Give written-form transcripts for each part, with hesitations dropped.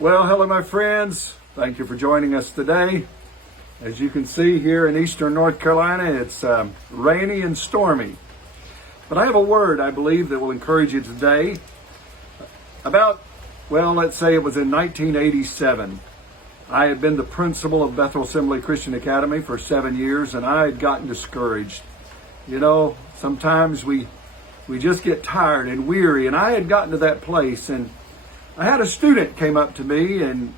Well, hello, my friends. Thank you for joining us today. As you can see here in eastern North Carolina, it's rainy and stormy. But I have a word, I believe, that will encourage you today. Let's say it was in 1987. I had been the principal of Bethel Assembly Christian Academy for 7 years, and I had gotten discouraged. You know, sometimes we just get tired and weary, and I had gotten to that place, and I had a student came up to me, and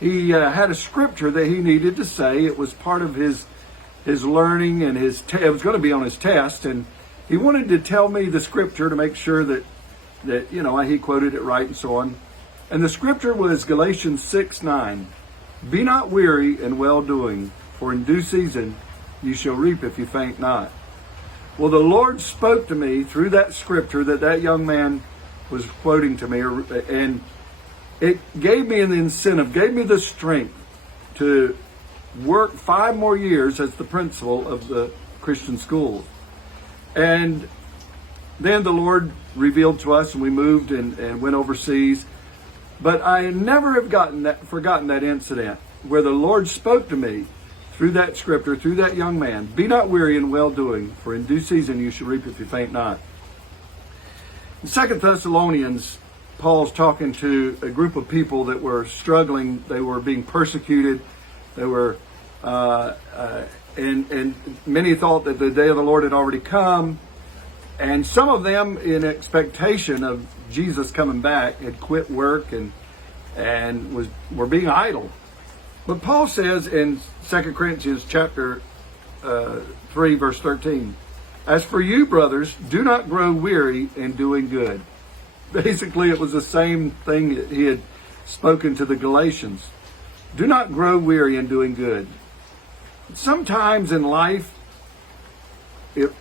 he had a scripture that he needed to say. It was part of his learning, and it was going to be on his test, and he wanted to tell me the scripture to make sure that he quoted it right and so on. And the scripture was Galatians 6:9. Be not weary in well-doing, for in due season you shall reap if you faint not. Well, the Lord spoke to me through that scripture that young man was quoting to me, and it gave me an incentive, gave me the strength to work 5 more years as the principal of the Christian school. And then the Lord revealed to us, and we moved and went overseas. But I never have forgotten that incident where the Lord spoke to me through that scripture, through that young man. Be not weary in well-doing, for in due season you shall reap if you faint not. In 2 Thessalonians, Paul's talking to a group of people that were struggling. They were being persecuted. They were, and many thought that the day of the Lord had already come. And some of them, in expectation of Jesus coming back, had quit work and were being idle. But Paul says in 2 Corinthians chapter 3, verse 13, as for you, brothers, do not grow weary in doing good. Basically, it was the same thing that he had spoken to the Galatians. Do not grow weary in doing good. Sometimes in life, it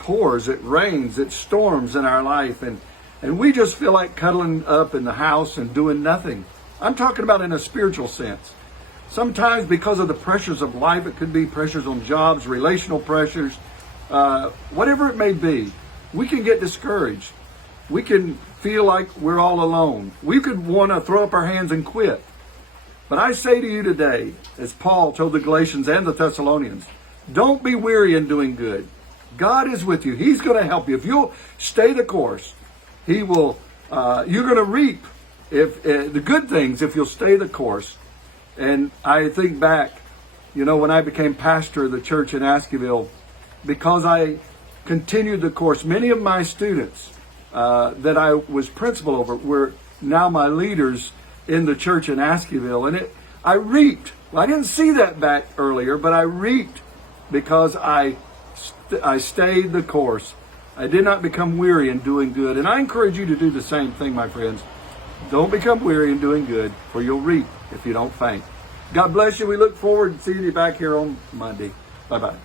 pours, it rains, it storms in our life, and we just feel like cuddling up in the house and doing nothing. I'm talking about in a spiritual sense. Sometimes because of the pressures of life, it could be pressures on jobs, relational pressures, whatever it may be, we can get discouraged. We can feel like we're all alone. We could want to throw up our hands and quit. But I say to you today, as Paul told the Galatians and the Thessalonians, don't be weary in doing good. God is with you. He's going to help you. If you'll stay the course, He will. You're going to reap the good things if you'll stay the course. And I think back, when I became pastor of the church in Askevill, because I continued the course, many of my students that I was principal over were now my leaders in the church in Askevill. And I reaped. Well, I didn't see that back earlier, but I reaped because I stayed the course. I did not become weary in doing good. And I encourage you to do the same thing, my friends. Don't become weary in doing good, for you'll reap if you don't faint. God bless you. We look forward to seeing you back here on Monday. Bye-bye.